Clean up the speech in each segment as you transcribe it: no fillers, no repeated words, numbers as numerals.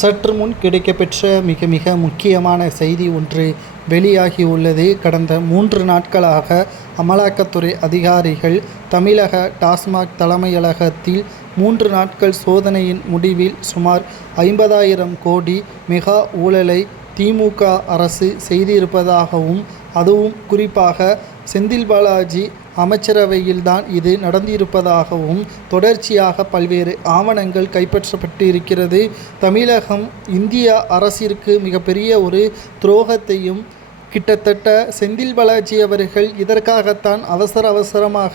சற்று முன் கிடைக்கப்பெற்ற மிக மிக முக்கியமான செய்தி ஒன்று வெளியாகியுள்ளது. கடந்த 3 நாட்களாக அமலாக்கத்துறை அதிகாரிகள் தமிழக டாஸ்மாக் தலைமையகத்தில் 3 நாட்கள் சோதனையின் முடிவில் சுமார் 50,000 கோடி மெகா ஊழலை திமுக அரசு செய்திருப்பதாகவும், அதுவும் குறிப்பாக செந்தில் பாலாஜி அமைச்சரவையில்தான் இது நடந்திருப்பதாகவும் தொடர்ச்சியாக பல்வேறு ஆவணங்கள் கைப்பற்றப்பட்டு இருக்கிறது. தமிழகம் இந்திய அரசிற்கு மிகப்பெரிய ஒரு துரோகத்தையும், கிட்டத்தட்ட செந்தில் பாலாஜி அவர்கள் இதற்காகத்தான் அவசரமாக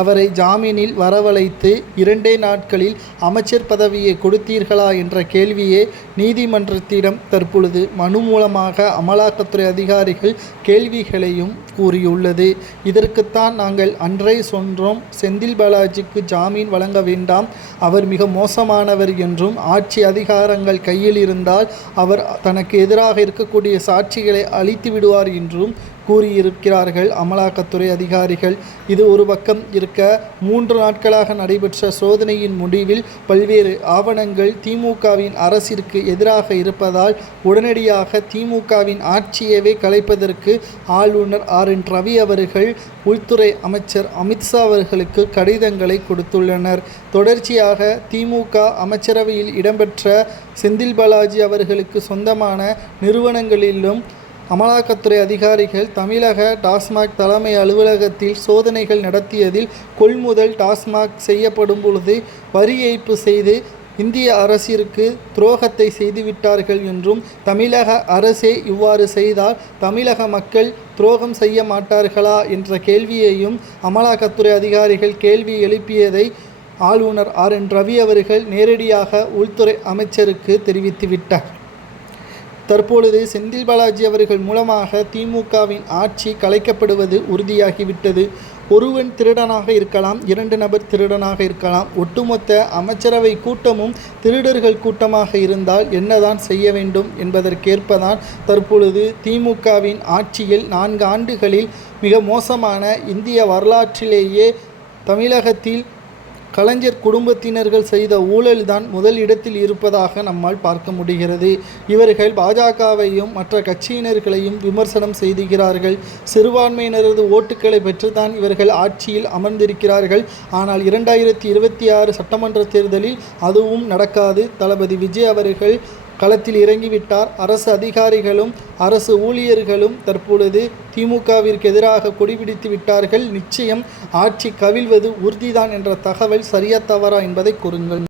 அவரை ஜாமீனில் வரவழைத்து 2 நாட்களில் அமைச்சர் பதவியை கொடுத்தீர்களா என்ற கேள்வியே நீதிமன்றத்திடம் தற்பொழுது மனு மூலமாக அமலாக்கத்துறை அதிகாரிகள் கேள்விகளையும் கூறியுள்ளது. இதற்குத்தான் நாங்கள் அன்றே சொன்னோம், செந்தில் பாலாஜிக்கு ஜாமீன் வழங்க வேண்டாம், அவர் மிக மோசமானவர் என்றும், ஆட்சி அதிகாரங்கள் கையில் இருந்தால் அவர் தனக்கு எதிராக இருக்கக்கூடிய சாட்சிகளை அழித்து விடுவார் என்றும் கூறியிருக்கிறார்கள் அமலாக்கத்துறை அதிகாரிகள். இது ஒரு பக்கம் இருக்க, 3 நாட்களாக நடைபெற்ற சோதனையின் முடிவில் பல்வேறு ஆவணங்கள் திமுகவின் அரசிற்கு எதிராக இருப்பதால் உடனடியாக திமுகவின் ஆட்சியவே கலைப்பதற்கு ஆளுநர் RN ரவி அவர்கள் உள்துறை அமைச்சர் அமித்ஷா அவர்களுக்கு கடிதங்களை கொடுத்துள்ளனர். தொடர்ச்சியாக திமுக அமைச்சரவையில் இடம்பெற்ற செந்தில் பாலாஜி அவர்களுக்கு சொந்தமான நிறுவனங்களிலும் அமலாக்கத்துறை அதிகாரிகள் தமிழக டாஸ்மாக் தலைமை அலுவலகத்தில் சோதனைகள் நடத்தியதில் கொள்முதல் டாஸ்மாக் செய்யப்படும் பொழுது வரி ஏய்ப்பு செய்து இந்திய அரசிற்கு துரோகத்தை செய்துவிட்டார்கள் என்றும், தமிழக அரசே இவ்வாறு செய்தால் தமிழக மக்கள் துரோகம் செய்ய மாட்டார்களா என்ற கேள்வியையும் அமலாக்கத்துறை அதிகாரிகள் கேள்வி எழுப்பியதை ஆளுநர் RN ரவி அவர்கள் நேரடியாக உள்துறை அமைச்சருக்கு தெரிவித்துவிட்டார். தற்பொழுது செந்தில் பாலாஜி அவர்கள் மூலமாக திமுகவின் ஆட்சி கலைக்கப்படுவது உறுதியாகிவிட்டது. ஒருவன் திருடனாக இருக்கலாம், 2 நபர் திருடனாக இருக்கலாம், ஒட்டுமொத்த அமைச்சரவை கூட்டமும் திருடர்கள் கூட்டமாக இருந்தால் என்னதான் செய்ய வேண்டும் என்பதற்கேற்பதான் தற்பொழுது திமுகவின் ஆட்சியில் 4 ஆண்டுகளில் மிக மோசமான இந்திய வரலாற்றிலேயே தமிழகத்தில் கலைஞர் குடும்பத்தினர்கள் செய்த ஊழல்தான் முதல் இடத்தில் இருப்பதாக நம்மால் பார்க்க முடிகிறது. இவர்கள் பாஜகவையும் மற்ற கட்சியினர்களையும் விமர்சனம் செய்துகிறார்கள். சிறுபான்மையினரது ஓட்டுக்களை பெற்றுத்தான் இவர்கள் ஆட்சியில் அமர்ந்திருக்கிறார்கள். ஆனால் 2026 சட்டமன்ற தேர்தலில் அதுவும் நடக்காது. தளபதி விஜய் அவர்கள் களத்தில் இறங்கிவிட்டார். அரசு அதிகாரிகளும் அரசு ஊழியர்களும் தற்பொழுது திமுகவிற்கு எதிராக கொடிபிடித்து விட்டார்கள். நிச்சயம் ஆட்சி கவிழ்வது உறுதிதான் என்ற தகவல் சரியா தவறா என்பதை கூறுங்கள்.